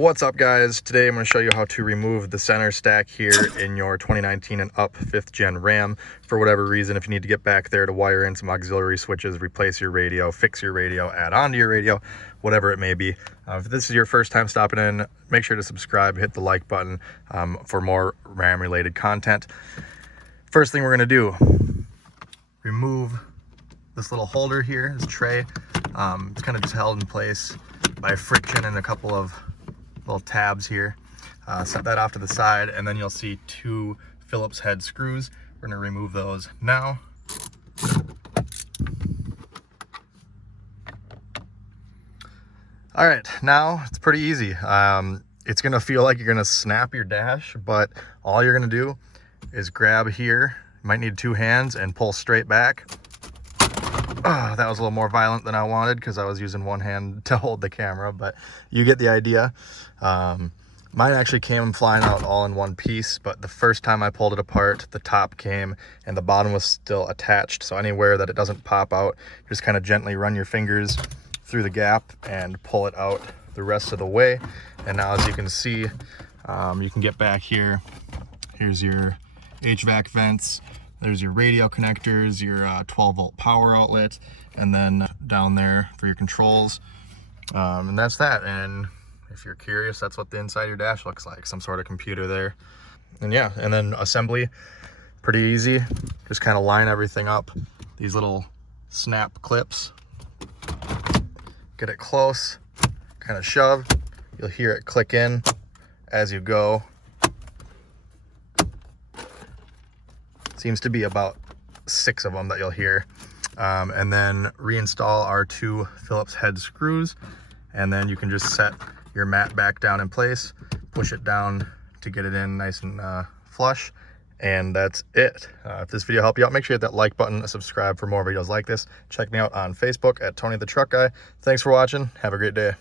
What's up, guys? Today I'm going to show you how to remove the center stack here in your 2019 and up 5th gen Ram. For whatever reason, if you need to get back there to wire in some auxiliary switches, replace your radio, fix your radio, add on to your radio, whatever it may be. If this is your first time stopping in, make sure to subscribe, hit the like button for more Ram related content. First thing we're going to do, remove this little holder here, this tray. It's kind of just held in place by friction and a couple of little tabs here. Set that off to the side, and then you'll see two Phillips head screws. We're going to remove those now. All right, now it's pretty easy. It's going to feel like you're going to snap your dash, but all you're going to do is grab here. You might need two hands and pull straight back. Oh, that was a little more violent than I wanted because I was using one hand to hold the camera, but you get the idea. Mine actually came flying out all in one piece, but the first time I pulled it apart, the top came and the bottom was still attached. So anywhere that it doesn't pop out, just kind of gently run your fingers through the gap and pull it out the rest of the way. And now, as you can see, you can get back here. Here's your HVAC vents. There's your radio connectors, your 12-volt power outlet, and then down there for your controls. And that's that. And if you're curious, that's what the inside of your dash looks like, some sort of computer there. And yeah, and then assembly, pretty easy. Just kind of line everything up. These little snap clips. Get it close, kind of shove. You'll hear it click in as you go. Seems to be about 6 of them that you'll hear. And then reinstall our two Phillips head screws, and then you can just set your mat back down in place, push it down to get it in nice and flush, and that's it. If this video helped you out, make sure you hit that like button, subscribe for more videos like this. Check me out on Facebook at Tony the Truck Guy. Thanks for watching. Have a great day.